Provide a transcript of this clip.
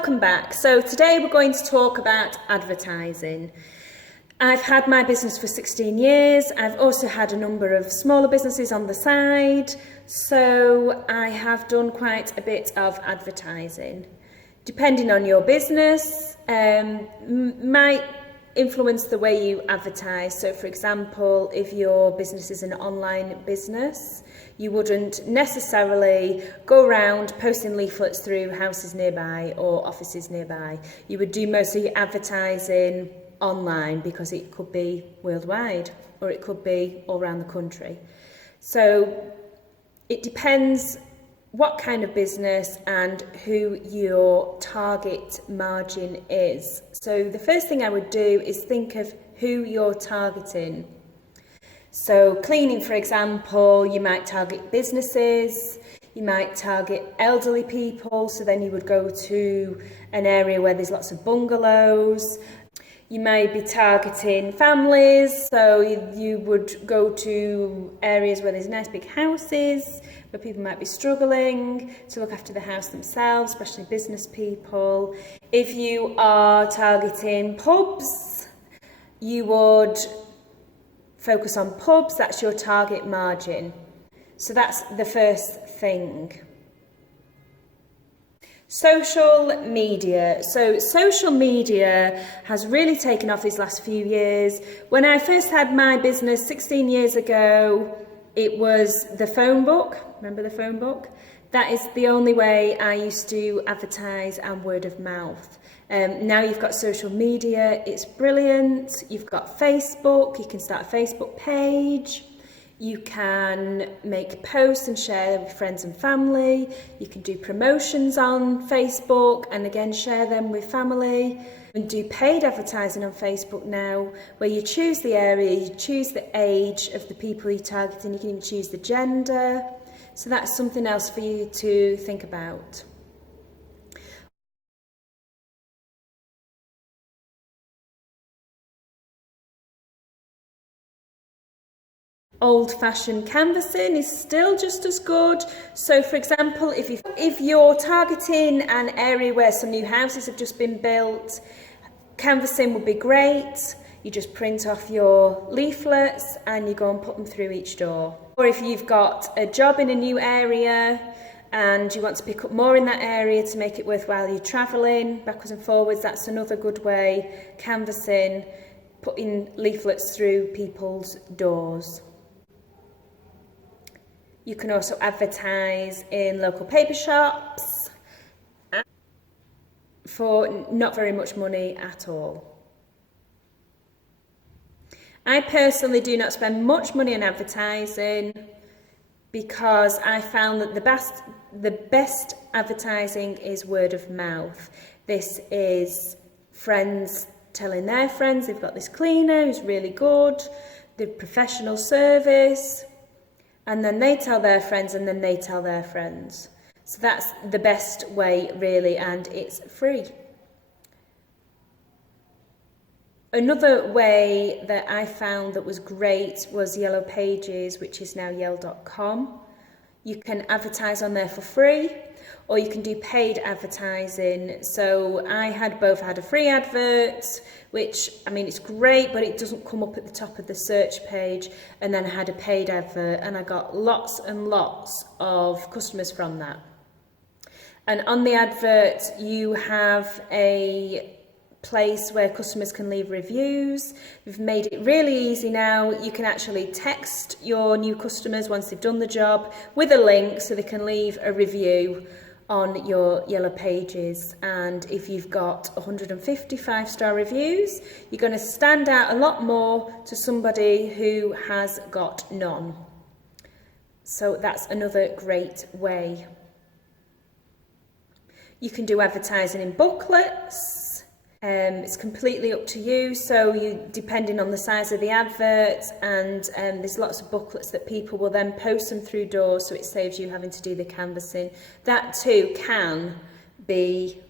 Welcome back. So today we're going to talk about advertising. I've had my business for 16 years. I've also had a number of smaller businesses on the side. So I have done quite a bit of advertising. Depending on your business, might influence the way you advertise. So for example, if your business is an online business, you wouldn't necessarily go around posting leaflets through houses nearby or offices nearby. You would do most of your advertising online because it could be worldwide or it could be all around the country. So it depends what kind of business and who your target margin is. So the first thing I would do is think of who you're targeting. So cleaning, for example, you might target businesses, you might target elderly people, so then you would go to an area where there's lots of bungalows. You may be targeting families, so you would go to areas where there's nice big houses, where people might be struggling to look after the house themselves, especially business people. If you are targeting pubs, you would focus on pubs, that's your target margin. So that's the first thing. Social media. So social media has really taken off these last few years. When I first had my business 16 years ago, it was the phone book. Remember the phone book? That is the only way I used to advertise, and word of mouth. Now you've got social media, it's brilliant. You've got Facebook, you can start a Facebook page. You can make posts and share them with friends and family. You can do promotions on Facebook and again share them with family. And do paid advertising on Facebook now, where you choose the area, you choose the age of the people you're targeting, you can even choose the gender. So that's something else for you to think about. Old-fashioned canvassing is still just as good. So for example, if you're targeting an area where some new houses have just been built, canvassing would be great. You just print off your leaflets and you go and put them through each door. Or if you've got a job in a new area and you want to pick up more in that area to make it worthwhile, you're travelling backwards and forwards, that's another good way, canvassing, putting leaflets through people's doors. You can also advertise in local paper shops for not very much money at all. I personally do not spend much money on advertising because I found that the best advertising is word of mouth. This is friends telling their friends they've got this cleaner who's really good, the professional service, and then they tell their friends and then they tell their friends. So that's the best way really, and it's free. Another way that I found that was great was Yellow Pages, which is now yell.com. You can advertise on there for free, or you can do paid advertising. So I had both. I had a free advert, which, I mean, it's great, but it doesn't come up at the top of the search page. And then I had a paid advert, and I got lots and lots of customers from that. And on the advert, you have a place where customers can leave reviews. We've made it really easy now. You can actually text your new customers once they've done the job with a link so they can leave a review on your Yellow Pages. And if you've got 150 5-star reviews, you're going to stand out a lot more to somebody who has got none. So that's another great way. You can do advertising in booklets. It's completely up to you, so depending on the size of the advert, and there's lots of booklets that people will then post them through doors, so it saves you having to do the canvassing. That too can be